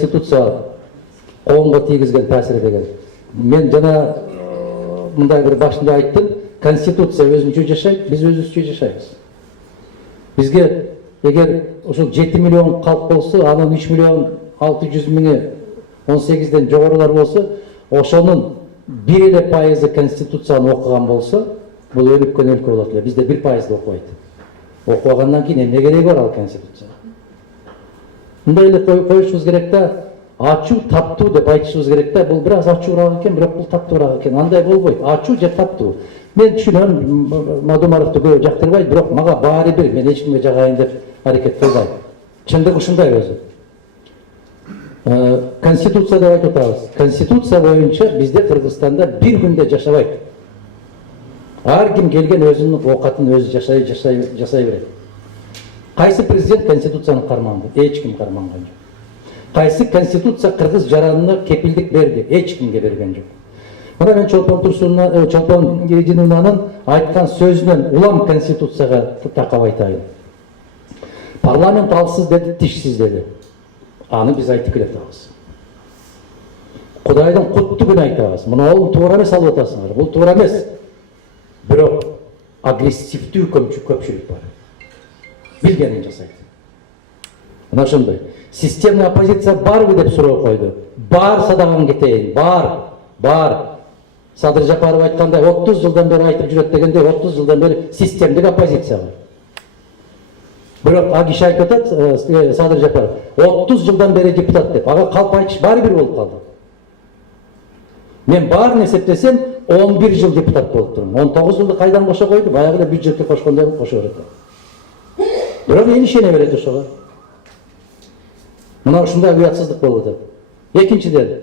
Конституция коомго тийгизген таасири деген. Мен жана мындай бир башында айттым, Конституция өзүнчө жашайт, биз өзүбүзчө жашайбыз. Бизге эгер ушул 7 миллион калк болсо, анын 3 миллион 600 миңи 18ден жогорулар болсо, ошонун 1% Конституцияны окуган болсо, бул өнүккөн өлкө болот эле. Бизде 1% окубайт. Окугандан кийин эмне кереги бар ал Конституция? Мындай эле коюшубуз керек да, ачуу таптуу деп айтышыбыз керек да. Бул бир аз ачуураак экен, бирок бул таптуураак экен. Андай болбойт. Ачуу же таптуу. Мен түшүнөм, Мадумаровду көп жактырбайт, бирок мага баары бир, мен эч кимге жагайын деп аракет кылбайм. Чындыгы ушундай өзү. Конституция деп айтып атабыз. Конституция боюнча бизде Кыргызстанда бир күндө жашабайт. Ар ким келген өзүнүн оокатын өзү жасай берет. Кайсы президент Конституцияны карманды? Эч ким карманган жок. Кайсы Конституция кыргыз жаранына кепилдик берди? Эч кимге берген жок. Мына мен Чолпон Гейдинунанын айткан сөзүнөн улам Конституцияга такап айтайын. Парламент алсыз деди, тишсиз деди. Аны биз айтып келатабыз. Кудайдын куттугун айтабыз. Мына туура эмес алып атасыңар. Бул туура эмес. Бирок агрессивдүү көпчүлүк бар. Билгенин жасайт. Мына ошондой. Системный оппозиция барбы деп суроо койду. Бар, садаган кетейин. Бар. Садыр Жапаров айткандай 30 жылдан бери айтып жүрөт дегенде 30 жылдан бери системдик оппозиция бар. Бирок а киши айтып атат, Садыр Жапаров 30 жылдан бери депутат деп. Ага калп айтыш баары бир болуп калды. Мен баарын эсептесем 11 жыл депутат болуп турмун. 19 жылды кайдан кошо койду? Баягы эле бюджетке кошкондой кылып кошо берет. Бирок эл ишене берет ошого. Мына ушундай уятсыздык болуп атат. Экинчиден,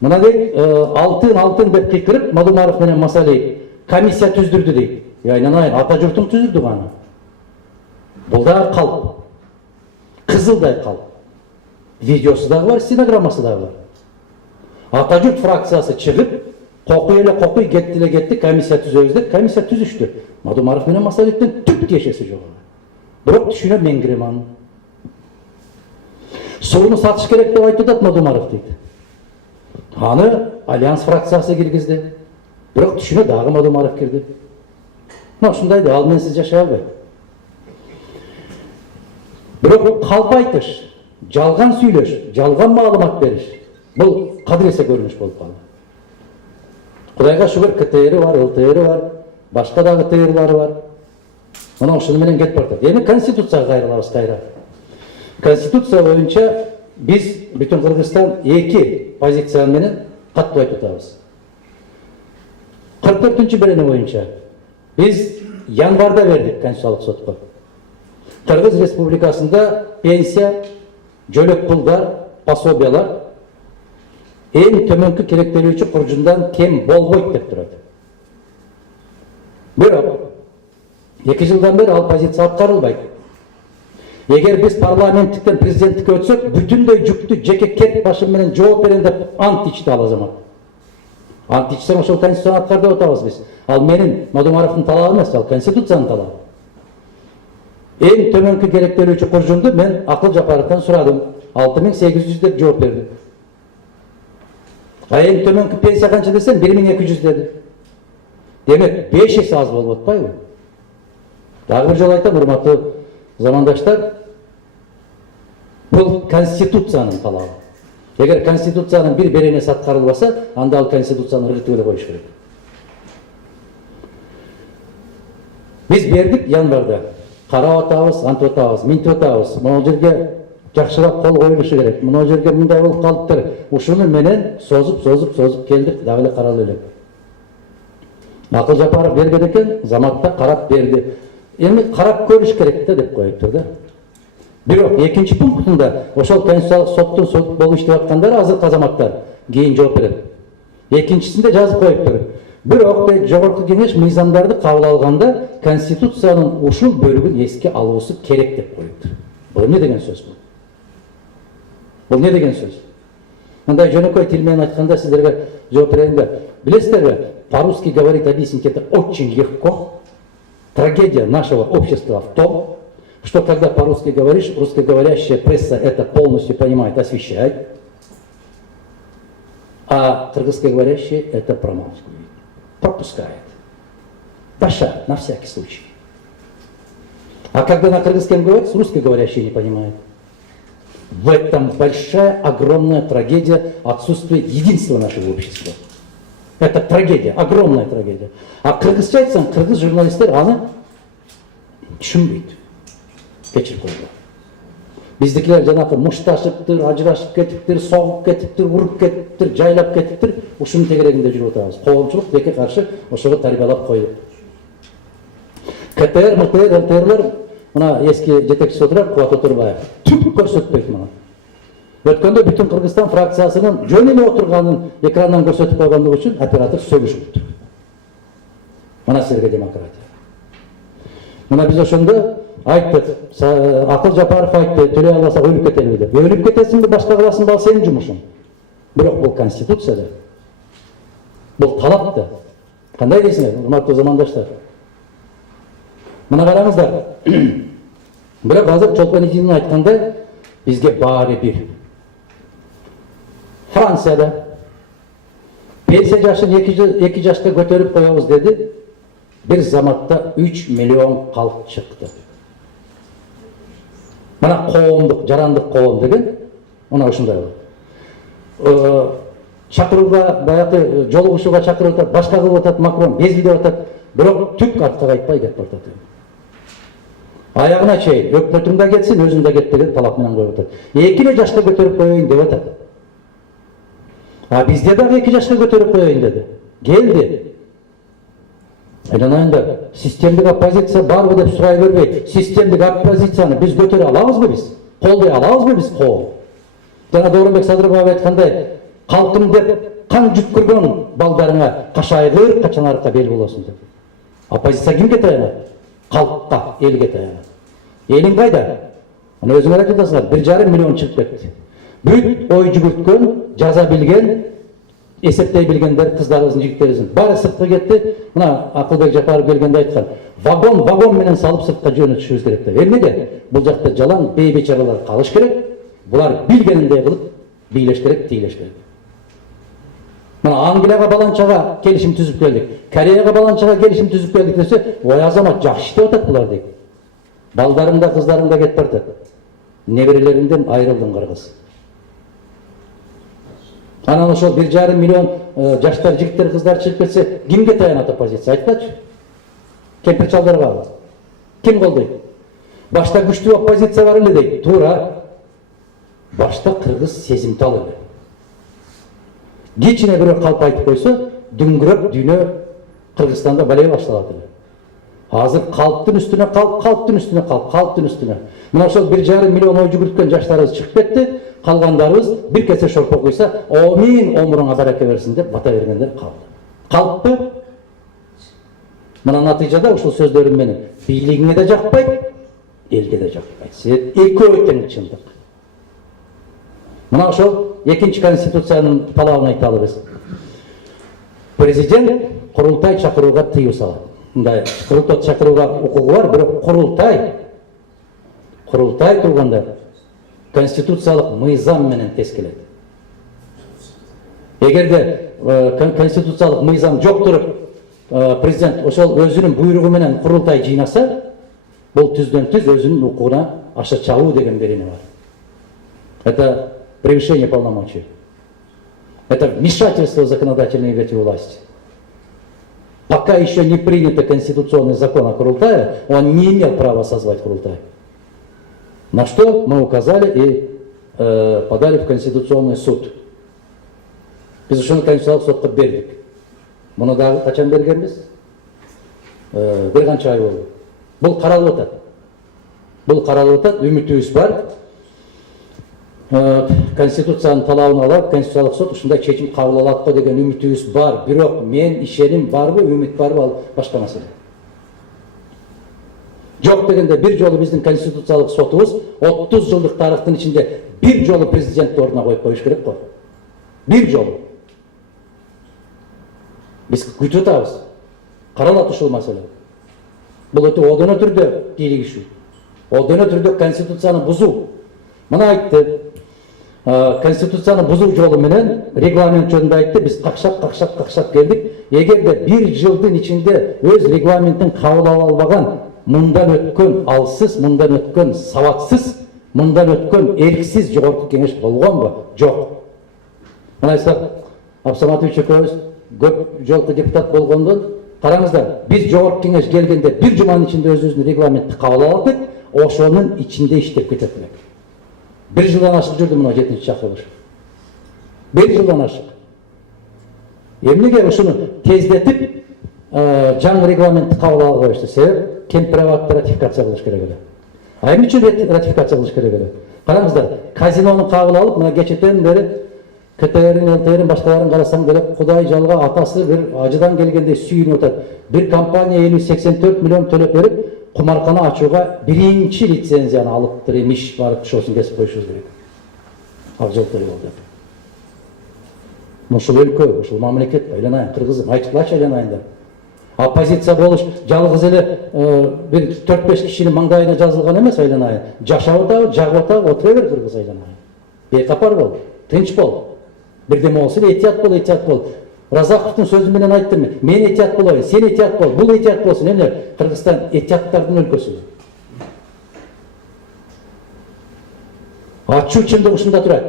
мына дейт, алтын деп кыйкырып, Мадумаров менен Масалиев комиссия түздүрдү дейт. Айнанайын, ата журтуң түздүрдү аны. Бул дагы калп. Кызылдай калп. Видеосу дагы бар, стенограммасы дагы бар. Ата журт фракциясы чыгып, кокуй кетти, комиссия түзөбүз деп, комиссия түзүштү. Мадумаров менен Масалиевдин түк тиешеси жок. Бирок түшүнөм мен кирем аны. Сууну сатыш керек деп айтып атат Мадумаров дейт. Аны Альянс фракциясы киргизди. Бирок түшүнө дагы Мадумаров кирди. Мына ушундай да ал менсиз жашай албайт. Бирок калп айтыш, жалган сүйлөш, жалган маалымат бериш. Бул кадыресе көрүнүш болуп калды. Кудайга шүгүр, КТР бар, ЛТР бар, башка дагы ТРлары бар. Мына ушуну менен кетип баратат. Эми Конституцияга кайрылабыз кайра. Конституция боюнча биз бүтүн Кыргызстан эки позиция менен каттуу айтып атабыз. 44-берене боюнча биз январда бердик Конституциялык сотко. Кыргыз Республикасында пенсия, жөлөк пулдар, пособиялар эң төмөнкү керектелүүчү куржундан кем болбойт деп турат. Бирок 2 жылдан бери ал позиция аткарылбайт. Эгер биз парламенттиктен президенттикке өтсөк, бүтүндөй жүктү жеке кет башым менен жооп берем деп ант ичти ал азамат. Ант ичсең ошол Конституцияны аткар деп атабыз биз. Ал менин Мадумаровдун талабы эмес, ал Конституциянын талабы. Эң төмөнкү керектелүүчү куржунду мен Акыл Жапаровдон сурадым. 6800 деп жооп берди. Эң төмөнкү пенсия канча десем 1200 деди. Демек 5 эсе аз болуп атпайбы? Дагы бир жолу айтам, урматтуу замандаштар, бул Конституциянын талабы. Эгер Конституциянын бир беренеси аткарылбаса, анда ал Конституцияны ыргытып эле коюш керек. Биз бердик январда. Карап атабыз, антып атабыз, минтип атабыз. Могу жерге жакшыраак кол коюлушу керек. Мына жерге мындай болуп калыптыр. Ушуну менен созуп келдик, дагы эле каралып элек. Акыл Жапаров берген экен, заматта карап берди. Эми карап көрүш керек да деп коюптур да. Бирок экинчи пунктунда ошол Конституциялык соттун сот болуп иштеп аткандар азыркы азаматтар кийин жооп берет. Экинчисинде жазып коюптур. Бирок жогорку кеңеш мыйзамдарды кабыл алганда Конституциянын ушул бөлүгүн эске алуусу керек деп коюптур. Бул эмне деген сөз бул? Бул эмне деген сөз? Мындай жөнөкөй тил менен айтканда сиздерге жооп берейин да. Билесиздерби, по-русски говорить объяснить это очень легко. Трагедия нашего общества в том, что когда по-русски говоришь, русскоговорящая пресса это полностью понимает, освещает, а кыргызскоговорящие это промалчивает, пропускает. Паша, на всякий случай. А когда на кыргызском говорят, русскоговорящие не понимают. В этом большая, огромная трагедия отсутствия единства нашего общества. Это трагедия, огромная трагедия. А кыргызча айтсаң, кыргыз журналисттер аны түшүнбөйт. Кечирип койгула. Биздикилер жанакы мушташыптыр, ажырашып кетиптир, согуп кетиптир, уруп кетиптир, жайлап кетиптир. Ушунун тегерегинде жүрүп атабыз. Коомчулук деке каршы ошого тарбиялап коюп. КТР, МТР, ЛТРлер, мына эски жетекчиси отурат, Кубат Отурбаев. Түк көрсөтпөйт мына. Өткөндө бүтүн Кыргызстан фракциясынын жөн эле отурганын экрандан көрсөтүп койгондугу үчүн оператор сөйлөшүптүр. Мына силерге демократия. Мына биз ошондо айттык, Акыл Жапаров айтты, төлөй албасак өлүп кетели деп. Өлүп кетесиңби, башка кыласың, ал сенин жумушуң. Бирок бул конституцияда. Бул талап да. Кандай дейсиңер, урматтуу замандаштар? Мына караңыздар. Бирок азыр Чолпонидинин айткандай, бизге баары бир. Францияда пенсия жашын 2 жашка көтөрүп коебуз деди. Bir zamatda 3 milyon halk çıktı. Bana kovumduk, jarandık kovum деген, ona ушундай болот. Чакырууга, баягы жолугушууга чакырып атат, башка кылып атат, Макрон безилдеп атат, бирок түк артка кайтпай кетип атат. Аягына чейин, өкмөтүң да кетсин, өзүң да кет деген талап менен коюп атат. 2 жашка көтөрүп коеюн деп атат. А бизде дагы 2 жашка көтөрүп коеюн деди. Келди. Aylanayında sistemdeki oppozitsiya barбы деп сурай бербей, sistemdeki оппозицияны биз көтөрө алабызбы биз? Колдой алабызбы биз кол? Жана Дооронбек Садырбаев айткандай, калкым деп кан жүткүргөн балдарыңа кашайгыр качан аркка бел болосуң деп. Оппозиция кимге таянат? Калкка, элге таянат. Элиң кайда? Аны өзүңөр айтып атасыңар, 1,5 миллион чыгып кетти. Бүт ой жүгүрткөн, жаза билген, эсептей билгендер, кыздарыбыздын, жигиттерибиздин баары сыртка кетти. Мына Акылбек Жапаров келгенде айткан, вагон менен салып сыртка жөнөтүшүбүз керек деп. Эмнеге? Бул жакта жалаң бейбечаралар калыш керек. Булар билгениндей кылып бийлеш керек, тийлеш керек. Мына Англияга баланчага келишим түзүп келдик. Кореяга баланчага келишим түзүп келдик десе, ой азамат жакшы иштеп атат булар дейт. Балдарым да, кыздарым да кетип бартат. Неберелериңден айрылдың кыргыз. Анан ошол 1,5 миллион жаштар, жигиттер, кыздар чыгып кетсе, кимге таянат оппозиция? Айтпачы. Кемпир чалдарга. Ким колдойт? Башта күчтүү оппозиция бар эле дейт. Туура. Башта кыргыз сезимтал эле. Кичине бирөө калп айтып койсо, дүңгүрөп дүйнө Кыргызстанда балай башталат эле. Азыр калптын үстүнө калп, калптын үстүнө калп, калптын үстүнө. Мына ошол 1,5 миллион ой жүгүрткөн жаштарыбыз чыгып кетти. Калгандарыбыз бир кесе шорпо куйса, "Амин, омуруңа барака берсин" деп бата бергендер калды. Калппы? Мына натыйжада ушул сөздөрүм менен бийлигиңе да жакпайт, элге да жакпайт. Сен экөө тең чындык. Мына ошол экинчи конституциянын талабын айталы биз. Президент курултай чакырууга тыюу салат. Мындай курултай чакырууга укугу бар, бирок курултай турганда конституциялык мыйзам менен тез келет. Эгерде конституциялык мыйзам жок туруп, президент ошол өзүнүн буйругу менен курултай жыйнаса, бул түздөн түз өзүнүн укугуна аша чабуу деген берене бар. Это превышение полномочий. Это вмешательство в законодательные ветви власти. Пока еще не принят конституционный закон о Курултае, он не имел права созвать Курултай. На что мы указали и подали в Конституционный суд. Biz ушуну Конституциялык сотко бердик. Муну дагы качан бергенбиз? Бир канча ай болду. Бул каралып атат. Бул каралып атат, үмүтүбүз бар. Конституциянын талабын алып, Конституциялык сот ушундай чечим кабыл алат го деген үмүтүбүз бар. Бирок мен ишеним барбы, үмүт барбы, ал башка маселе. Жок дегенде бир жолу биздин конституциялык сотубуз 30 жылдык тарыхтын ичинде бир жолу президентти ордуна коюп коюш керек го. Бир жолу. Биз күтүп атабыз. Каралат ушул маселе. Бул өтө одоно түрдө тейлигишүү. Ол дөне түрдө конституцияны бузуу. Мына айтты. Конституцияны бузуу жолу менен регламент жөнүндө айтты. Биз какшап келдик. Эгерде бир жылдын ичинде өз регламентин кабыл ала албаган, мындан өткөн алсыз, мындан өткөн сабатсыз, мындан өткөн эрксиз жогорку кеңеш болгонбу? Жок. Мына айтсак, Абсаматович экөөбүз көп жолку депутат болгондон караңыздар, биз жогорку кеңеш келгенде бир жуманын ичинде өзүбүздүн регламентти кабыл алдык, ошонун ичинде иштеп кетет элек. Бир жылдан ашык жүрдү мына 7-чи чакырылыш. Бир жылдан ашык. Эмнеге ушуну тездетип жаңы регламентти кабыл ала койушту? Себеп Кемпирабадты ратификация кылыш керек эле. А эмне үчүн ратификация кылыш керек эле? Караңыздар, казинону кабыл алып, мына кечетен бери КТР'ин, ЛТР'ин башкаларын карасаң деле Кудай жалга атасы бир ажыдан келгендей сүйүнүп атат. Бир компания 50-84 миллион төлөп берип, кумаркана ачууга биринчи лицензияны алыптыр эмиш, барып шоусун кесип коюшубуз керек. Ак жолтой болду. Ушул өлкө, ушул мамлекет айланайын, кыргызым, айтыклачы айланайындар. Оппозиция болуш жалгыз эле бир 4-5 кишинин маңдайына жазылган эмес айланайын. Жашап атабы, жагып атабы, отура бер кыргыз айланайын. Бейкапар бол, тынч бол. Бирдеме болсун, этият бол. Разаковдун сөзү менен айттым мен этият болоюн, сен этият бол, бул этият болсун. Эмне? Кыргызстан этияттардын өлкөсү. Ачуу чындык ушунда турат.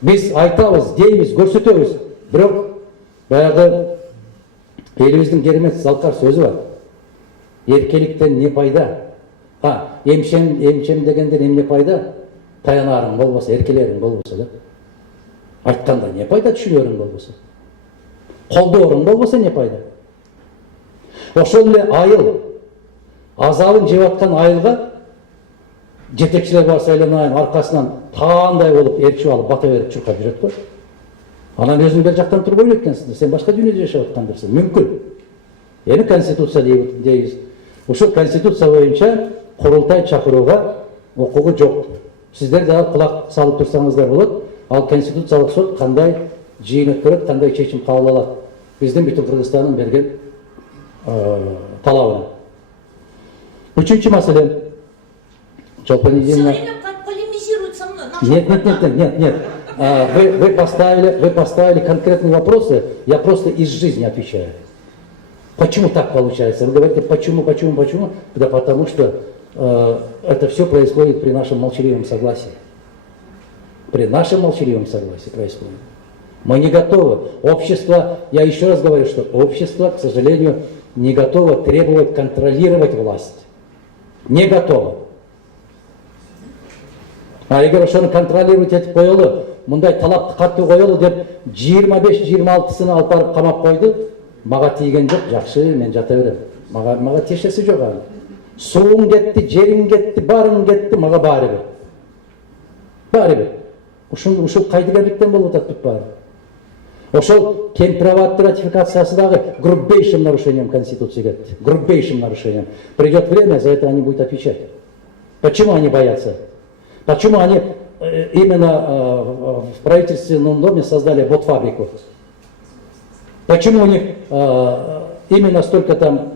Биз айтабыз, дейбиз, көрсөтөбүз. Бирок баягы элибиздин керемет Залкар сөзү бар. Эркеликтен не пайда? Эмчем дегенден эмне пайда? Таянарың болбосо, эркелериң болбосо деп. Айтканда не пайда, түшүнөрүң болбосо. Колдооруң болбосо не пайда? Ошол эле айыл, азабын жеп аткан айылга жетекчилер барса айланайын аркасынан таандай болуп ээрчип алып бата берип чуркап жүрөт го. Анан өзүң бер жактан туруп ойлойт экенсиң, сен башка дүйнөдө жашап аткандырсың. Мүмкүн. Эми конституция дейбиз. Ушул конституция боюнча курултай чакырууга укугу жок. Сиздер дагы кулак салып турсаңыздар болот. Ал конституциялык сот кандай жыйын өткөрөт, кандай чечим кабыл алат? Биздин бүтүн Кыргызстандын берген талабына. Үчүнчү маселе. Все время полемизируют со мной. Нет. Вы поставили конкретные вопросы, я просто из жизни отвечаю. Почему так получается? Вы говорите, почему? Да потому что это все происходит при нашем молчаливом согласии. При нашем молчаливом согласии происходит. Мы не готовы. Общество, я еще раз говорю, что общество, к сожалению, не готово требовать контролировать власть. Не готово. А эгер ошону контролировать этип коелу, мындай талапты катуу коелу деп 25-26-сыны алып барып камап койду. Мага тийген жок, жакшы, мен жата берем. Мага тиешеси жок аны. Сууң кетти, жериң кетти, барың кетти, мага баары бир. Баары бир. Ушул кайдыгерликтен болуп атат бүт баары. Ошол Кемпирабадты ратификациясы дагы грубейшим нарушением Конституции кетти. Грубейшим нарушением. Придет время, за это они будут отвечать. Почему они боятся? Почему они именно в правительственном доме создали ботфабрику? Почему у них именно столько там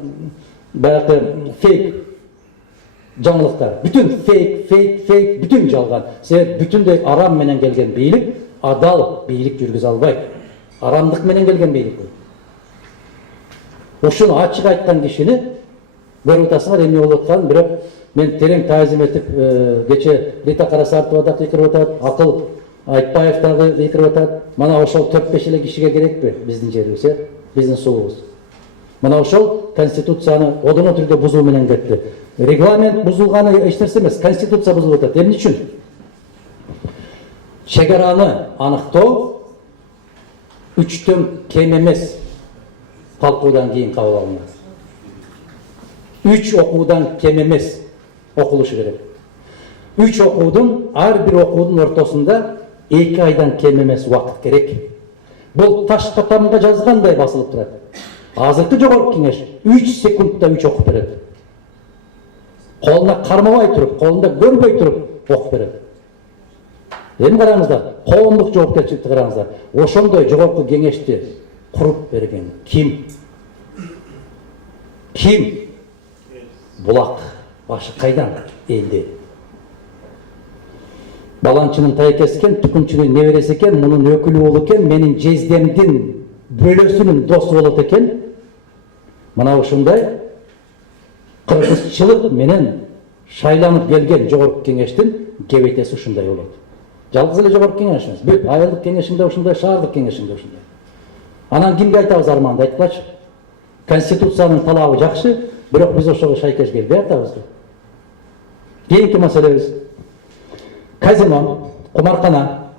фейк жаңылыктар? Бүтүн фейк, бүтүн жалган. Себеп бүтүндөй арам менен келген бийлик, адал бийлик жүргүзө албайт. Арамдык менен келген бийлик бул. Ушуну ачык айткан кишини көрүп атасыңар эмне болуп атканын, бирок мен терең таазим этип, кече Рита Карасартова да кыйкырып атат, Акыл Айтбаев дагы кыйкырып атат. Мына ошол 4-5 эле кишиге керекпи биздин жерибиз, биздин суубуз? Мына ошол конституцияны одоно түрдө бузуу менен кетти. Регламент бузулганы эч нерсе эмес, конституция бузулуп атат. Эмне үчүн? Чегараны аныктоо 3төн кем эмес талкуудан кийин кабыл алынат. 3 окуудан кем эмес окулушу керек. 3 окуудун, ар бир окуудун ортосунда 2 айдан кем эмес убакыт керек. Бул таш катамга жазгандай басылып турат. Азыркы жогорку кеңеш 3 секундда 3 окуп берет. Колуна кармабай туруп, колунда көрбөй туруп окуп берет. Эми караңыздар, коомдук жоопкерчиликти караңыздар. Ошондой жогорку кеңешти куруп берген ким? Ким? Булак. Başı kaydan eldi. Balançının tayakesi eken, tukunçunun neveresi eken, bunun ökülü oğlu eken, menin jezdemdin bölösünün dostu olup eken, mana uşunday kırgızçılık menen şaylanıp gelgen Jogorku Kеңештин кебетеси ушундай болот. Жалгыз эле Жогорку Кеңеш эмес, бүт айылдык кеңешинде ушундай, шаардык кеңешинде ушундай. Анан кимге айтабыз арманды айтпачы? Конституциянын талабы жакшы, бирок биз ошого шайкеш келбей атабыз. Кийинки маселебиз казино, кумаркана.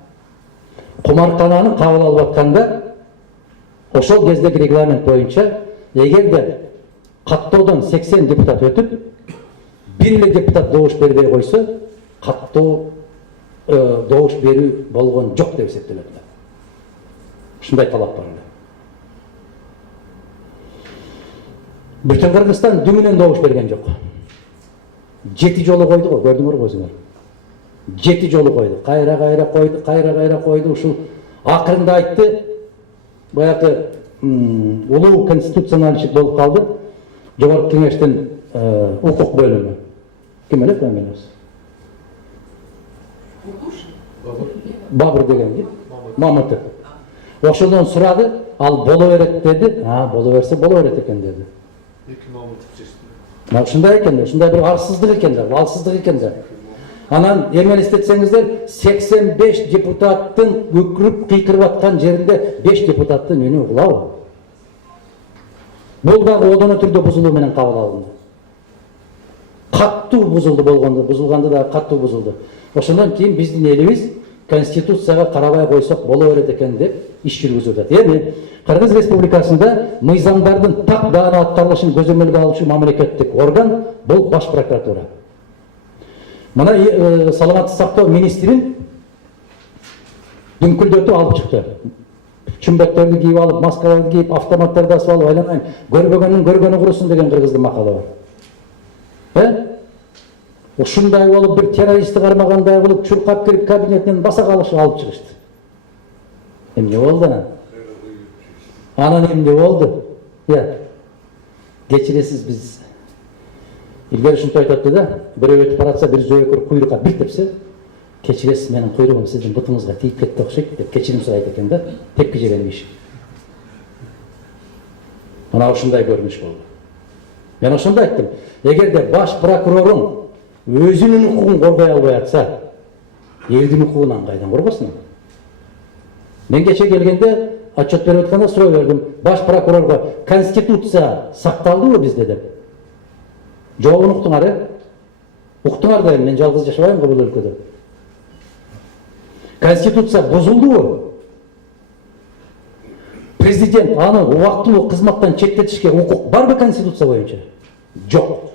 Кумаркананы кабыл алып атканда ошол кездеги регламент боюнча эгерде каттоодон 80 депутат өтүп, бир эле депутат добуш бербей койсо, каттоо добуш берүү болгон жок деп эсептелет. Ушундай талап бар эле. Бүтүн Кыргызстан дүңүнөн добуш берген жок. 7 жолу койду го, көрдүңөр өзүңөр. 7 жолу койду. Кайра койду. Ушул акырында айтты, баягы улуу конституциональчик болуп калды. Жогорку Кеңештин укук бөлүмү. Ким эле фамилиясы? Бабыр деген ди. Мамытов. Ошодон сурады, ал боло берет деди. Боло берсе боло берет экен деди. Ушундай экен, ушундай бир арсыздык экен да, алсыздык экен да. Анан эмен эстетсеңиздер, 85 депутаттын өкүрүп кыйкырып аткан жеринде 5 депутаттын үнү угулабы? Бул дагы одоно түрдө бузулуу менен кабыл алынды. Каттуу бузулду болгондо, бузулганды да каттуу бузулду. Ошондон кийин биздин элибиз конституцияга карабай койсок боло берет экен деп иш жүргүзүп жатат. Эми Кыргыз Республикасында мыйзамдардын так даана аткарылышын көзөмөлгө алуучу мамлекеттик орган бул Баш прокуратура. Мына саламаттык сактоо министрин дүңкүлдөтүп алып чыкты. Чүмбөттөрдү кийип алып, маскаларды кийип, автоматтарды асып алып, айланайын, көрбөгөнүн көргөнү курусун деген кыргыздын макалы бар. Ушундай болуп, бир террористти кармагандай болуп, чуркап кирип кабинетинен баса калыш алып чыгышты. Эмне болду анан? Анан эмне болду? Кечиресиз, биз илгери ушинтип айтатты да, бирөө өтүп баратса, бир зөөкүр куйрукка бир тепсе, кечиресиз, менин куйругум сиздин бутуңузга тийип кетти окшойт деп кечирим сурайт экен да, тепки жеген киши. Мына ушундай көрүнүш болду. Мен ошондо айттым, эгерде баш прокуроруң өзүнүн укугун коргой албай атса, элдин укугунан кайдан коргосун? Мен кече келгенде отчет берип атканда суроо бердим, баш прокурорго конституция сакталдыбы бизде деп. Жообун уктуңар, уктуңар да, мен жалгыз жашабайм го бул өлкөдө. Конституция бузулдубу? Президент аны убактылуу кызматтан четтетишке укук барбы конституция боюнча? Жок.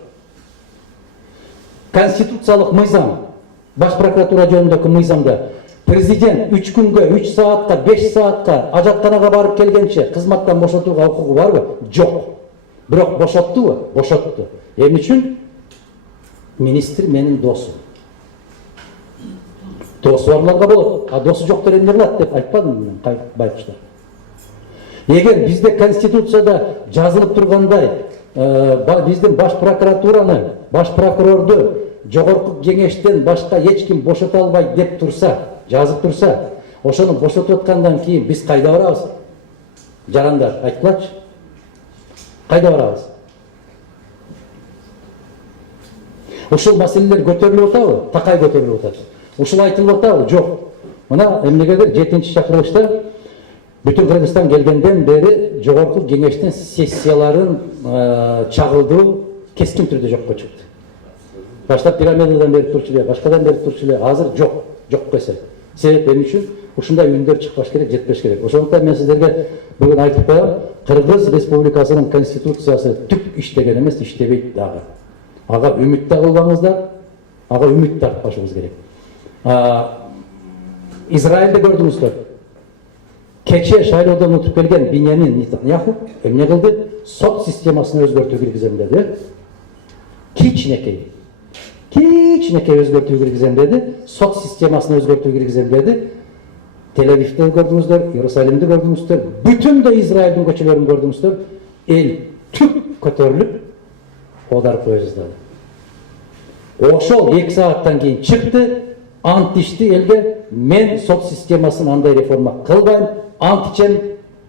Конституциялык мыйзам, Баш прокуратура жөнүндөгү мыйзамда президент 3 күнгө, 3 саатка, 5 саатка ажатканага барып келгенче кызматтан бошотууга укугу барбы? Жок. Бирок бошоттубу? Бошотту. Эмне үчүн? Министр менин досум. Досу барларга болот, досу жоктор эмне кылат деп айтпадым мен байкуштар. Эгер бизде конституцияда жазылып тургандай, биздин баш прокуратураны, баш прокурорду Жогорку Кеңештен башка эч ким бошото албайт деп турса, жазып турса, ошону бошотуп аткандан кийин биз кайда барабыз? Жарандар, айткылачы. Кайда барабыз? Ушул маселелер көтөрүлүп атабы? Такай көтөрүлүп атат. Ушул айтылып атабы? Жок. Мына эмнегедир 7-чакырылышта бүтүн Кыргызстан келгенден бери Жогорку Кеңештин сессияларын чагылдыруу кескин түрдө жокко чыкты. Баштап пирамидадан берип турчу эле, башкадан берип турчу эле, азыр жок кесе. Себеп эмне үчүн? Ушундай үндөр чыкпаш керек, жетпеш керек. Ошондуктан мен сиздерге бүгүн айтып коем, Кыргыз Республикасынын конституциясы түк иштеген эмес, иштебейт дагы. Ага үмүт да кылбаңыздар, ага үмүт тартпашыбыз керек. Израилде көрдүңүздөр. Кече шайлоодон өтүп келген Биньямин Нетаньяху эмне кылды? Сот системасын өзгөртүү киргизем деди. Кичинекей өзгөртүү киргизем деди. Сот системасын өзгөртүү киргизем деди. Тель-Авивде көрдүңүздөр, Иерусалимде көрдүңүздөр, бүтүндөй Израилдин көчөлөрүн көрдүңүздөр. Эл түк көтөрүлүп, одар кое жаздады. Ошол 2 сааттан кийин чыкты, ант ичти элге, мен сот системасын андай реформа кылбайм, ант ичем,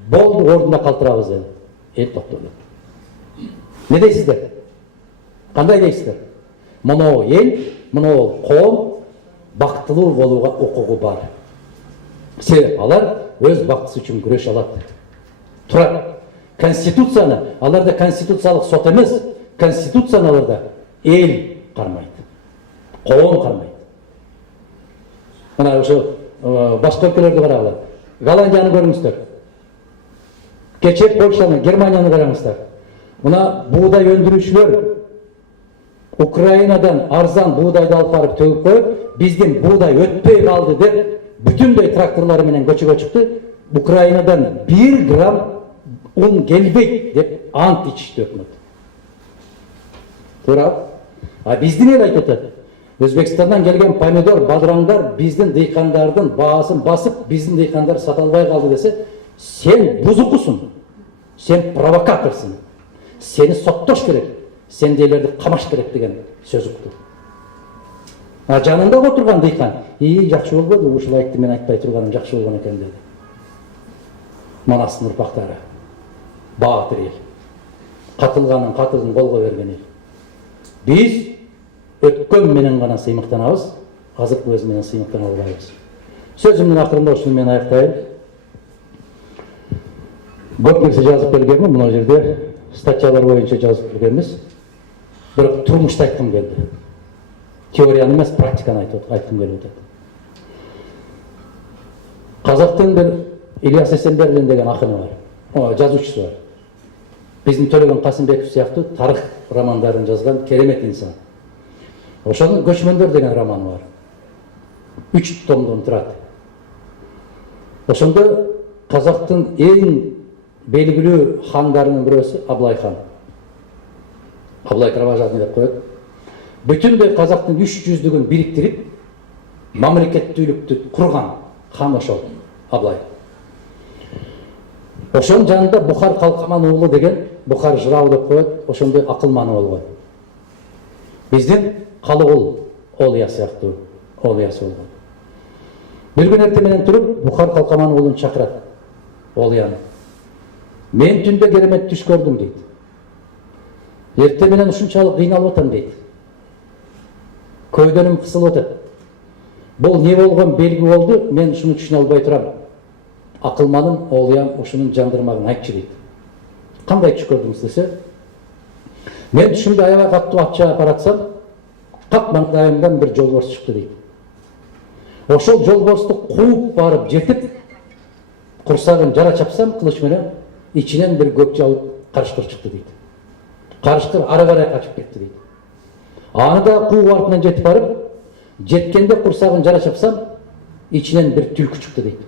болду, ордунда калтырабыз dedi. Эл токтоду. Не дейсиздер? Кандай дейсиздер? Мынау эл, мынау коом бактылуу болууга укугу бар. Себеп алар өз бактысы үчүн күрөшө алат. Турат. Конституцияны, аларда конституциялык сот эмес, конституцияны аларда эл кармайт. Коом кармайт. Мына ошо башка өлкөлөрдү карагыла. Голландияны көрүңүздөр. Кече Польшаны, Германияны караңыздар. Мына буудай өндүрүүчүлөр Украинадан арзан буудайды алып барып төгүп коюп, биздин буудай өтпөй калды деп бүтүндөй тракторлору менен көчөгө чыкты. Украинадан 1 грамм un келбейт деп ант ичишти өкмөт. Туура. А биздин эл айтып атат. Өзбекстандан келген помидор, бадыраңдар биздин дыйкандардын баасын басып, биздин дыйкандар сата албай калды десе, сен бузукусуң. Сен провокаторсың. Сени соттош керек. Сендейлерди камаш керек деген сөз укту. А жанында отурган дыйкан, жакшы болбоду, ушул айтты, мен айтпай турганым жакшы болгон экен деди. Манастын урпактары. Баатыр ел. Катылганын катылын колго берген ел. Биз өткөн менен гана сыймыктанабыз, азыркы өз менен сыймыктана албайбыз. Сөзүмдүн акырында ушуну мен аяктайын. Көп нерсе жазып келгенмин, мына жерде статьялар боюнча жазып келгенбиз. Бирок турмушта айткым келди. Теорияны эмес, практиканы айткым келип атат. Казактын бир Ильяс Эсенберлин деген акыны бар. Жазуучусу бар. Биздин Төлөгөн Касымбеков сыяктуу тарых романдарын жазган керемет инсан. Ошонун Көчмөндөр деген романы бар. 3 томдон турат. Ошондо казактын эң белгилүү хандарынын бирөөсү Аблай хан. Аблай Кровожадный деп коет. Бүтүндөй казактын 300-дүгүн бириктирип, мамлекеттүүлүктү курган хан ошол Аблай. Ошонун жанында Бухар Калкаман уулу деген Бухар жырау деп коет, ошондой акылманы болгон. Биздин Калыгул Олия сыяктуу Олиясы болгон. Бир күн эртең менен туруп, Бухар Калкаман уулун чакырат. Олияны. Мен түндө керемет түш көрдүм дейт. Эртең менен ушунчалык кыйналып атам дейт. Көйдөнүм кысылып атат. Бул не болгон белги болду, мен ушуну түшүнө албай турам. Акылманым Олиям ушунун жандырмагын айтчы дейт. Кандай түш көрдүңүз десе, мен түшүмдө аябай каттуу ат чаап баратсам, кап маңдайымдан бир жолборс чыкты дейт. Ошол жолборсту кууп барып жетип, курсагын жара чапсам кылыч менен, ичинен бир көк жал карышкыр чыкты дейт. Карышкыр ары карай качып кетти дейт. Аны да кууп артынан жетип барып, жеткенде курсагын жара чапсам, ичинен бир түлкү чыкты дейт.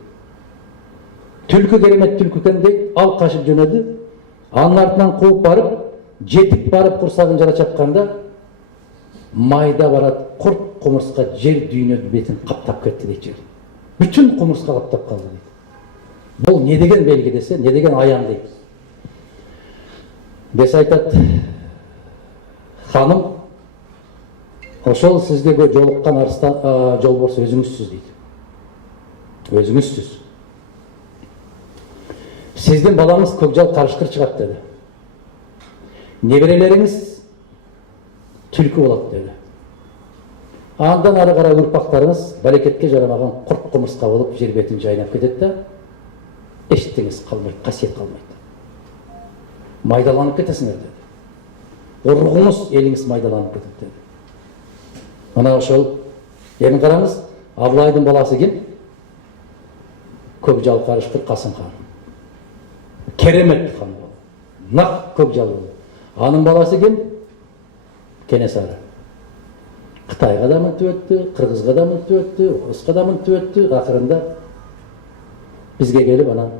Түлкү керемет түлкү экен дейт, ал качып жөнөдү. Анын артынан кууп барып, жетип барып курсагын жара чапканда, майда барат курт кумурска жер дүйнөнүн бетин каптап кетти дейт. Бүтүн кумурска каптап калды дейт. Бул не деген белги десе, не деген аян дейт. Десе айтат, ханым, ошол сизге жолуккан арстан жолборс өзүңүзсүз дейт. Өзүңүзсүз. Сиздин балаңыз көкжал карышкыр чыгат деди. Неберелериңиз түлкү болот деди. Андан ары карай урпактарыңыз барекетке жарамаган курт кумурска болуп жер бетин жайнап кетет да, эчтеңиз калбайт, касиет калбайт. Майдаланып кетесиңер деди. Уругуңуз, элиңиз майдаланып кетет деди. Мына ошол, эми караңыз, Аблайдын баласы ким? Көкжал карышкыр Касым хан. Керемет хан болду. Нак көкжал болду. Анын баласы ким? Кенесары. Кытайга да мынтип өттү, Кыргызга да мынтип өттү, Оруска да мынтип өттү, акырында бизге келип анан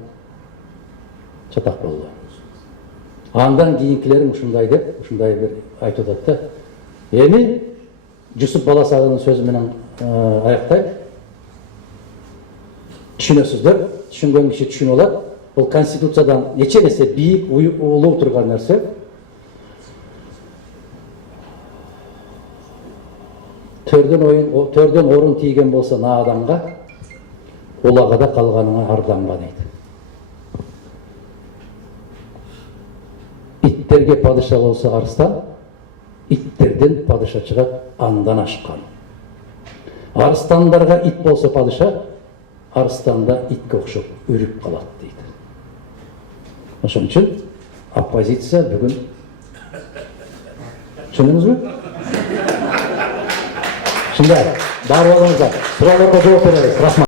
чатак болду. Андан кийинкилерим ушундай деп, ушундай бир айтып атат да. Эми Жусуп Баласагынын сөзү менен аяктайм. Түшүнөсүздөр, түшүнгөн киши түшүнүп алат. Бул конституциядан нече нерсе бийик, улуу турган нерсе. төрдөн орун тийген болса нааданга, улагада калганыңа арданба дейт. Иттерге падыша болса арыстан, иттерден падыша чыгат андан ашкан. Арыстандарга ит болса падыша, арыстанда итке окшоп үрүп калат дейт. Ошон үчүн оппозиция бүгүн түшүндүңүзбү? Шындай, баарларыңызга суроолорго жооп беребиз. Рахмат.